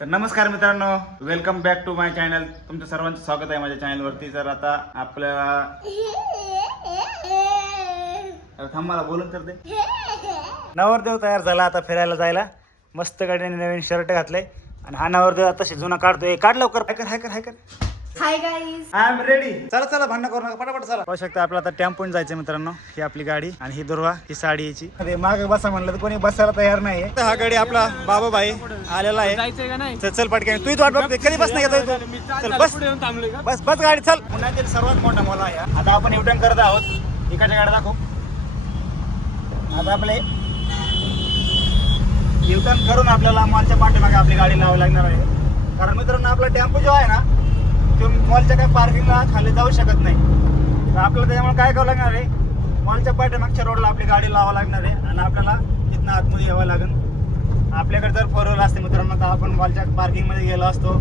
तर नमस्कार मित्रांनो, welcome back to my channel. तुमचं सर्वांचं स्वागत आहे माझ्या चॅनलवरती. तर आता आपल्याला थांबाला बोलून तर दे. नवरदेव तयार झाला आता फिरायला जायला. मस्त गाडीने नवीन शर्ट घातले आणि हा नवरदेव आता जुना काढतोय. काढ लवकर. हाय कर. Hi guys, I am ready. चला भांडण करू नका, पटापट चला. पाहू शकता आपल्याला आता टेम्पोन जायचं मित्रांनो. ही आपली गाडी आणि ही दुर्वा, ही साडी याची. अरे मागे बसा म्हणलं तर कोणी बसायला तयार नाही. हा गाडी आपला बाबा भाई आलेला आहे. चल पटकन. तू वाट बघते कधी बस नाही घेतोय तू. चल बस गाडी चल. पुण्यातील सर्वात मोठा मॉल आहे. आता आपण युटर्न करत आहोत. इकडच्या गाडी दाखव. आता आपले युटर्न करून आपल्याला मॉलच्या पाठीमागे आपली गाडी लावावी लागणार आहे. कारण मित्रांनो आपला टेम्पो जो आहे ना, तो मॉलच्या काही पार्किंगला खाली जाऊ शकत नाही. तर आपल्याला त्याच्यामुळे काय करावं लागणार आहे, मॉलच्या पाठीमागच्या रोडला आपली गाडी लावावी लागणार आहे आणि आपल्याला तिथनं आतमध्ये यावं लागेल. आपल्याकडे जर फोर व्हीलर असते मित्रांनो तर आपण मॉलच्या पार्किंगमध्ये गेलो असतो,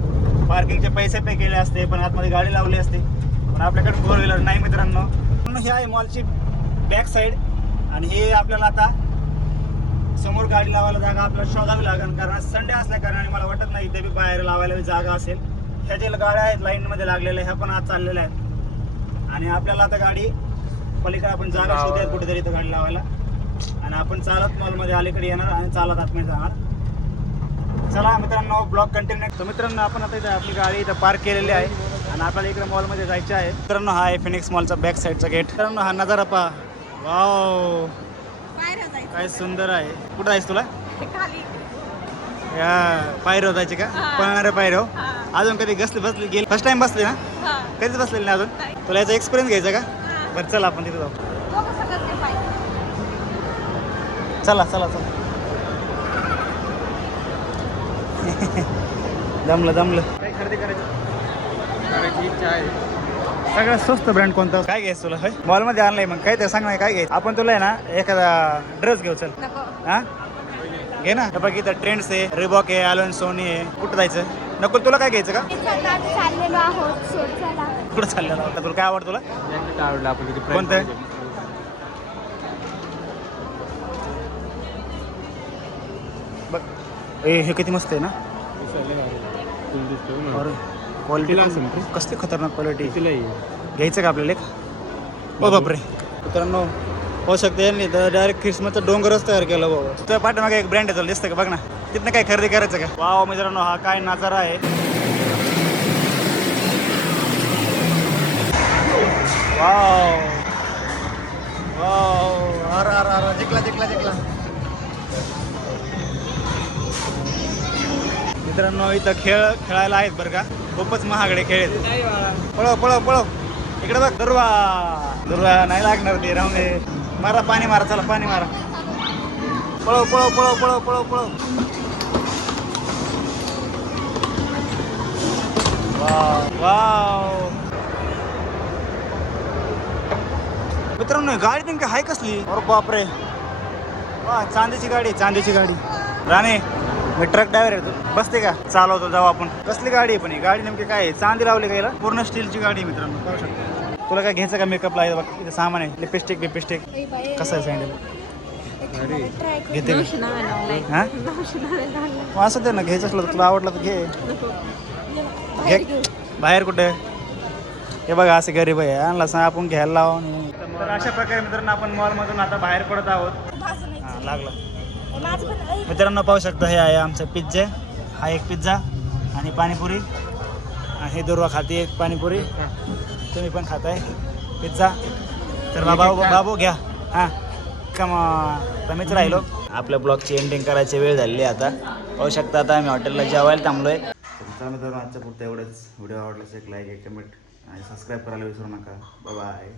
पार्किंगचे पैसे पे केले असते, पण आतमध्ये गाडी लावली असते. पण आपल्याकडे फोर व्हीलर नाही मित्रांनो. ही आहे मॉलची बॅक साईड आणि हे आपल्याला आता समोर गाडी लावायला जागा आपल्याला शोधावी लागेल. कारण संडे असल्या कारणाने मला वाटत नाही इथे बी बाहेर लावायला जागा असेल. ह्या ज्या गाड्या आहेत लाईनमध्ये लागलेल्या, ह्या पण आज चाललेल्या आहेत आणि आपल्याला आता गाडी पलीकडे आपण जागा शोधूयात कुठेतरी इथं गाडी लावायला. आणि आपण चालत मॉलमध्ये अलीकडे येणार आणि चालत आतमध्ये जाणार. चला मित्रांनो, ब्लॉग कंटिन्यू. तर मित्रांनो आपण आता इथं आपली गाडी इथं पार्क केलेली आहे आणि आपल्याला इकडे मॉलमध्ये जायचं आहे. मित्रांनो हा आहे फिनिक्स मॉलचा बॅक साईडचा गेट. मित्रांनो हा नजारा पहा. वाव, काय सुंदर आहे. कुठं आहेस तुला? या पायरो जायचे का? पळणारे पायरो. अजून कधी बसली गेली? फर्स्ट टाइम बसली ना? कधीच बसलेली नाही अजून? तुला याचा एक्सपिरियन्स घ्यायचा का? बरं चला आपण तिथे जाऊ. चला जमलं. काय खरेदी करायची इच्छा आहे. सगळ्यात स्वस्त ब्रँड कोणता? काय घ्यायचं तुला? मॉलमध्ये आणलंय मग काय ते सांग ना, काय घ्यायचं? आपण तुला आहे ना एखादा ड्रेस घेऊ. चल हा घे ना. बघ इथं ट्रेंड्स आहे, रिबॉक आहे, ॲलन सोनी आहे. कुठं जायचं? नको तुला काय घ्यायचं का? कुठं चाललेलं होता? तुला काय आवडतं? तुला कोणतं? बघ हे किती मस्त आहे ना. क्वालिटी कसली खतरनाक क्वालिटी. घ्यायचं का आपल्याला एक? हो बापरे मित्रांनो, होऊ शकते यांनी तर डायरेक्ट ख्रिसमसचा डोंगरच तयार केला बाबा. तुझ्या पाठीमागे एक ब्रँड आहे, तुला दिसतं का? बघ ना तिथनं काय खरेदी करायचं का? वाव मित्रांनो, हा काय नजारा आहे. वाव अरे जिंकला. मित्रांनो इथं खेळायला आहेत बरं का. खूपच महागडे खेळ आहेत. पळव इकडे बघ. दुर्वा नाही लागणार ते. राहून दे. मारा पाणी मारा. चला पाणी मारा. पळव. वाव मित्रांनो, गाडी नेमकी हाय कसली? अरे बापरे, वा चांदीची गाडी. राणे मी ट्रक ड्रायव्हर आहे. तू बसते का? चालवतो जाऊ आपण. कसली गाडी आहे पण ही? गाडी नेमकी काय आहे? चांदी लावली का? पूर्ण स्टीलची गाडी आहे मित्रांनो, पाहू शकता. तुला काय घ्यायचं का? मेकअपला आहे बघ, इथं सामान आहे. लिपस्टिक कसं आहे सँडल? घेते हा असं दे ना. घ्यायचं असलं तर, तुला आवडलं तर घे. बाहेर कुठे? हे बघा असे गरीब आहे, आणला सांग आपण घ्यायला लावून. तर अशा प्रकारे मित्रांनो आपण मॉलमधून आता बाहेर पडत आहोत. हां लागला मित्रांनो, पाहू शकता. हे आहे आमचं पिझ्झा. हा एक पिझ्झा आणि पाणीपुरी. हे दुर्वा खाते एक पाणीपुरी. तुम्ही पण खाताय पिझ्झा. तर बाबू घ्या. हां तर मित्र राहिलो. आपल्या ब्लॉगची एंडिंग करायची वेळ झालेली आहे आता. पाहू शकता आता आम्ही हॉटेलला जेवायला थांबलोय. तर मित्रांनो आजच्या पुरतं एवढंच. व्हिडिओ आवडल्यास एक लाईक, एक कमेंट आणि सबस्क्राईब करायला विसरू नका. बाय.